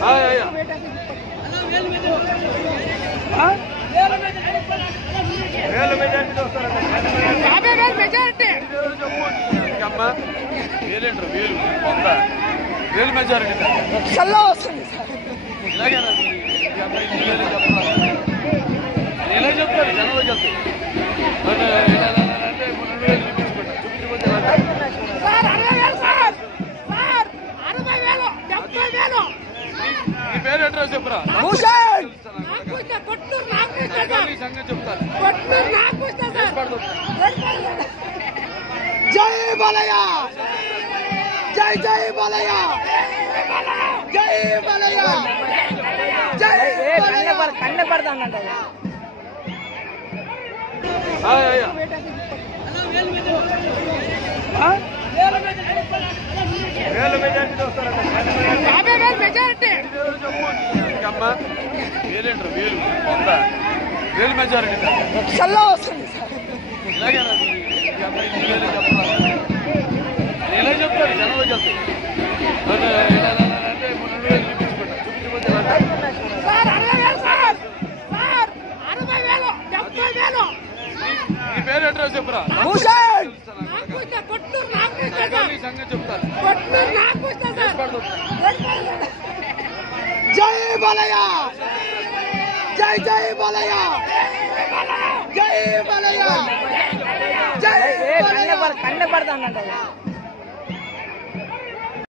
యాభై వేలు మెజారిటీ వేలు చెప్పు వేలేంటారు వేలు వంద వేలు మెజారిటీ చల్లా వస్తుంది ఇలాగేనా అడ్రస్ చెప్పురా భూషణ్ నాగపూజ కొట్టూరు నాగపూజ సార్ ఈ సంగతి చెప్తారు కొట్టూరు నాగపూజ సార్ పడుతుంది జై బాలయ్య జై జై బాలయ్య జై బాలయ్య జై బాలయ్య కన్న పడతానంట ఆయ్ అయ్యా వేల మెజార్టీతో వస్తారంట యాభై వేలు మెజారిటీ వేలు చెప్పు అమ్మ వేలేంటారు వేలు. వంద వేలు మెజారిటీ చల్లా వస్తుంది చెప్తున్నారు ఇలా చెప్తారు. ఇలా ఇలా అంటే రెండు వేలు చూపించుకుంటా. నీ పేరు అడ్రస్ చెప్పురా? బాలయ్య జై జై బాలయ్య జై బాలయ్య జై బాలయ్య కన్న పడతానంట